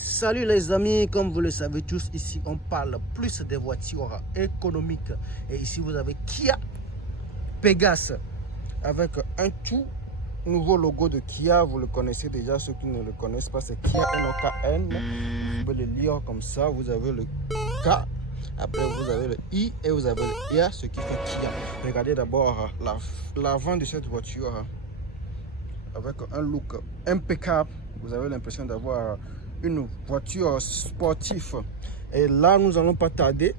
Salut les amis, comme vous le savez tous, ici on parle plus des voitures économiques. Et ici vous avez Kia Pegasus avec un tout nouveau logo de Kia. Vous le connaissez déjà, ceux qui ne le connaissent pas, c'est Kia NOKN. Vous pouvez le lire comme ça, vous avez le K, après vous avez le I et vous avez le IA, ce qui fait Kia. Regardez d'abord l'avant de cette voiture avec un look impeccable. Vous avez l'impression d'avoir une voiture sportive. Et là, nous n'allons pas tarder,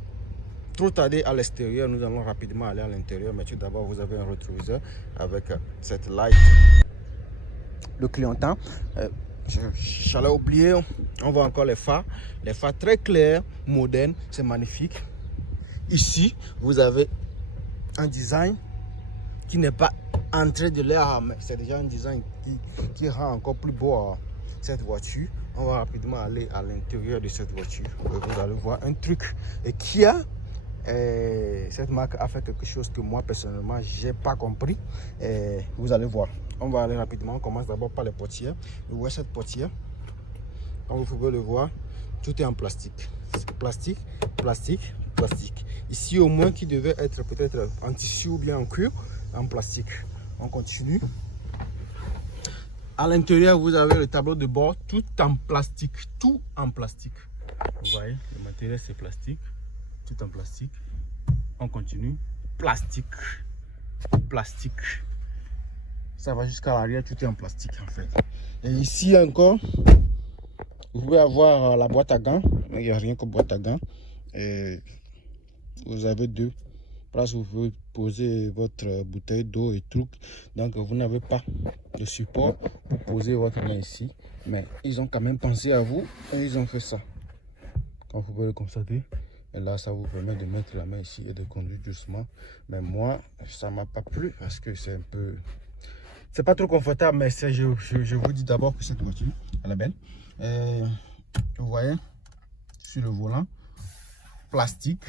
trop tarder à l'extérieur. Nous allons rapidement aller à l'intérieur. Mais tout d'abord, vous avez un rétroviseur avec cette light. Le clignotant. J'allais oublier, on voit encore les phares. Les phares très clairs, modernes, c'est magnifique. Ici, vous avez un design qui n'est pas entré de l'air, mais c'est déjà un design qui rend encore plus beau cette voiture. On va rapidement aller à l'intérieur de cette voiture. Vous allez voir un truc et Kia. Cette marque a fait quelque chose que moi personnellement j'ai pas compris. Vous allez voir. On va aller rapidement. On commence d'abord par les portières. Vous voyez cette portière. Comme vous pouvez le voir, tout est en plastique. Plastique, plastique, plastique. Ici au moins qui devait être peut-être en tissu ou bien en cuir, en plastique. On continue. À l'intérieur, vous avez le tableau de bord, tout en plastique, tout en plastique. Vous voyez, le matériel c'est plastique, tout en plastique. On continue, plastique, plastique. Ça va jusqu'à l'arrière, tout est en plastique en fait. Et ici encore, vous pouvez avoir la boîte à gants. Il n'y a rien que boîte à gants. Et vous avez deux places où vous pouvez poser votre bouteille d'eau et tout. Donc vous n'avez pas de support pour poser votre main ici, mais ils ont quand même pensé à vous et ils ont fait ça, comme vous pouvez le constater. Et là ça vous permet de mettre la main ici et de conduire doucement. Mais moi ça m'a pas plu parce que c'est un peu, c'est pas trop confortable. Mais je vous dis d'abord que cette voiture elle est belle. Et vous voyez sur le volant plastique.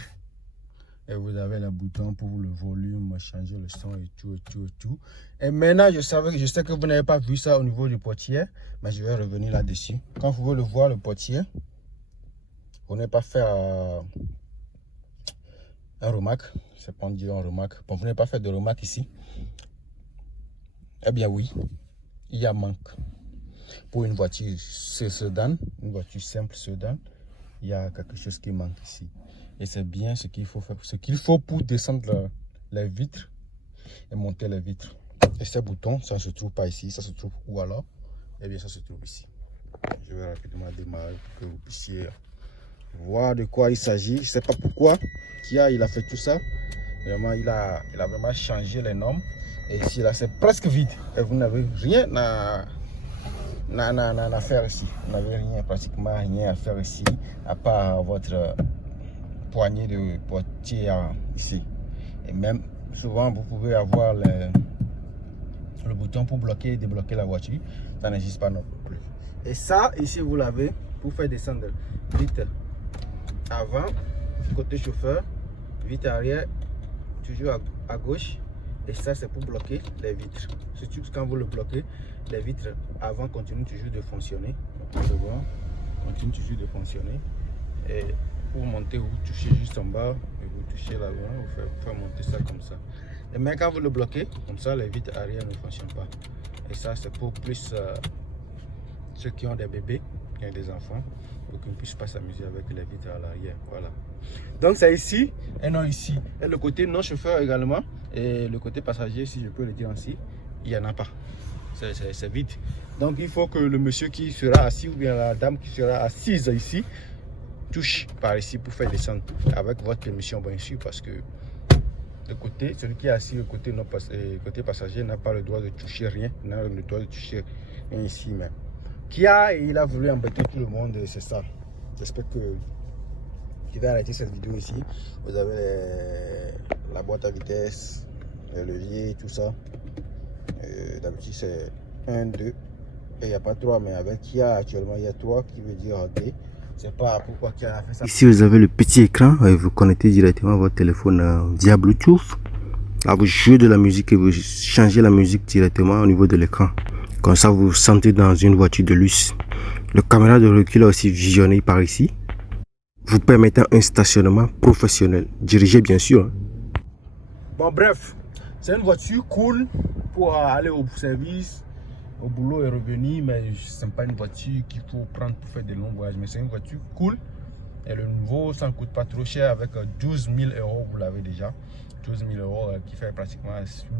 Et vous avez le bouton pour le volume, changer le son et tout. Et maintenant, je sais que vous n'avez pas vu ça au niveau du portière, mais je vais revenir là-dessus. Quand vous voulez le voir, le portier, vous n'avez pas fait un remarque. C'est pas dire un remarque. Bon, vous n'avez pas fait de remarque ici. Eh bien oui, il y a manque. Pour une voiture sedan, une voiture simple sedan, il y a quelque chose qui manque ici. Et c'est bien ce qu'il faut faire, ce qu'il faut pour descendre les vitres et monter les vitres. Et ces boutons, ça ne se trouve pas ici, ça se trouve où alors? Eh bien, ça se trouve ici. Je vais rapidement démarrer pour que vous puissiez voir de quoi il s'agit. Je ne sais pas pourquoi il a fait tout ça. Vraiment, il a vraiment changé les normes. Et ici, là, c'est presque vide. Et vous n'avez rien à faire ici. Vous n'avez pratiquement rien à faire ici, à part votre poignée de portier ici. Et même souvent vous pouvez avoir le bouton pour bloquer et débloquer la voiture. Ça n'existe pas non plus. Et ça ici vous l'avez pour faire descendre vite avant côté chauffeur, vite arrière toujours à gauche. Et ça c'est pour bloquer les vitres. Surtout quand vous le bloquez, les vitres avant continuent toujours de fonctionner. Vous pouvez voir, continuent toujours de fonctionner. Et pour monter, vous touchez juste en bas et vous touchez là-bas, vous faites monter ça comme ça. Et même quand vous le bloquez, comme ça, les vitres arrière ne fonctionnent pas. Et ça, c'est pour plus ceux qui ont des bébés, qui ont des enfants, pour qu'ils ne puissent pas s'amuser avec les vitres à l'arrière. Voilà. Donc, c'est ici et non ici. Et le côté non-chauffeur également, et le côté passager, si je peux le dire ainsi, il n'y en a pas. C'est vide. Donc, il faut que le monsieur qui sera assis ou bien la dame qui sera assise ici touche par ici pour faire descendre avec votre permission bien sûr, parce que le côté, celui qui est assis au côté, côté passager n'a pas le droit de toucher rien, n'a le droit de toucher rien ici. Mais il a voulu embêter tout le monde et c'est ça. J'espère que je vais arrêter cette vidéo ici. Vous avez la boîte à vitesse, le levier, tout ça. D'habitude c'est 1, 2 et il n'y a pas 3, mais avec Kia actuellement il y a 3 qui veut dire OK. C'est pas pourquoi Kia a fait ça. Ici vous avez le petit écran et vous connectez directement votre téléphone via Bluetooth. Là vous jouez de la musique et vous changez la musique directement au niveau de l'écran. Comme ça vous vous sentez dans une voiture de luxe. Le caméra de recul est aussi visionné par ici, vous permettant un stationnement professionnel, dirigé bien sûr. Bon bref, c'est une voiture cool pour aller au service, au boulot et revenir, mais ce n'est pas une voiture qu'il faut prendre pour faire des longs voyages, mais c'est une voiture cool. Et le nouveau, ça ne coûte pas trop cher, avec 12 000 euros, vous l'avez déjà. 12 000 euros qui fait pratiquement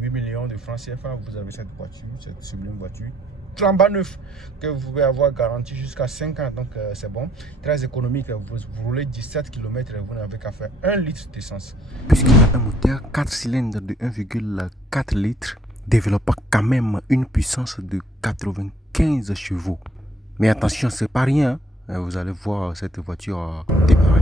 8 millions de francs CFA. Vous avez cette voiture, cette sublime voiture. Tramba neuf que vous pouvez avoir garantie jusqu'à 5 ans, donc c'est bon. Très économique, vous roulez 17 km et vous n'avez qu'à faire 1 litre d'essence. Puisqu'il a un moteur 4 cylindres de 1,4 litres, développant quand même une puissance de 95 chevaux. Mais attention, c'est pas rien, vous allez voir cette voiture démarrer.